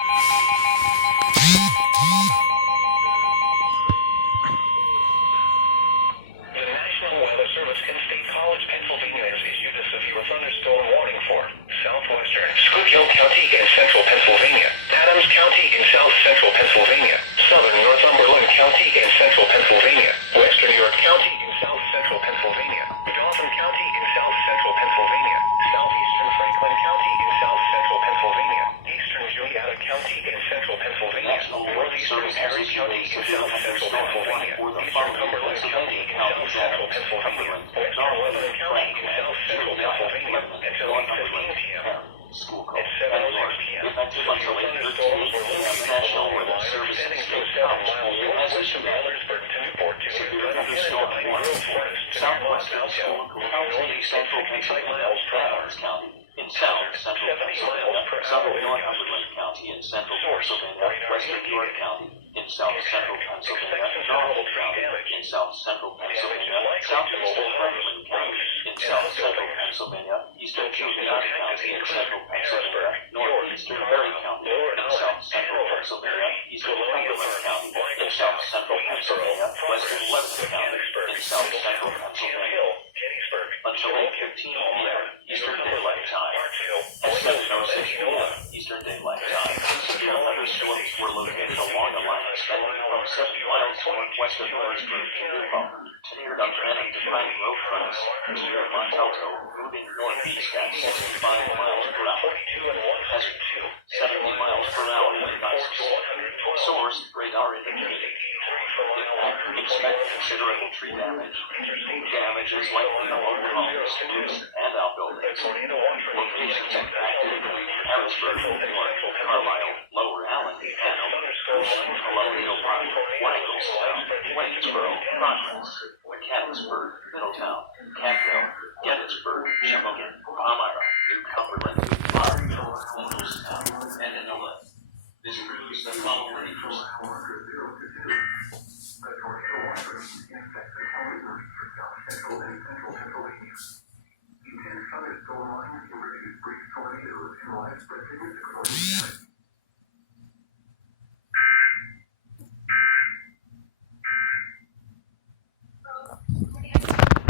The National Weather Service and State College, Pennsylvania has issued a severe thunderstorm warning for southwestern Schuylkill County in central Pennsylvania, Adams County in south central Pennsylvania, southern Northumberland County in central Pennsylvania, western York County in south central Pennsylvania, Dauphin County in south central Pennsylvania, southeastern Franklin County in south central Pennsylvania, eastern Joliet County in central Pennsylvania, northeastern Perry County in south central Pennsylvania, eastern Cumberland County in south central Pennsylvania, western Lebanon County in south central Pennsylvania, until 8:15 p.m. At 7:06 p.m. Thunderstorms were located along the line extending from 7 miles northwest of Harrisburg to Newport to Hennepin Grove Forest to Nearmont Downtown, northeast at 65 miles per hour. In south central 70 miles per hour. southern Northumberland County in central Pennsylvania, western York County in south central Pennsylvania, Dauphin County in south central Pennsylvania, southeastern Franklin County in south central Pennsylvania, eastern Joliet County in central Pennsylvania, northeastern Perry County in south central Pennsylvania, eastern Cumberland County in south central Pennsylvania, western Lebanon County in south central Pennsylvania. Until 8:15 p.m. Eastern Daylight Time. At 7:06 p.m. Eastern Daylight Time, severe thunderstorms were located along a line extending from 7 miles northwest of Harrisburg to Newport, to near Upton and Pine Grove Fronts, to near Montalto, moving northeast at 65 miles per hour. As 70 miles per hour wind gusts. Source radar indicated. Expect considerable tree damage. Damage is likely among homes, roofs, and outbuildings. Locations impacted include Harrisburg, Newark, Carlisle, Lower Allen, Hanover, Colonial Park, Lancaster, Waynesboro, Progress, Mechanicsburg, Middletown, Campbell, Gettysburg, Sheboygan, Palmyra, New Cumberland, Marshall, Lewiston, and Inola. This includes the following features. Thunderstorm lines to reduce brief tornadoes in widespread significance.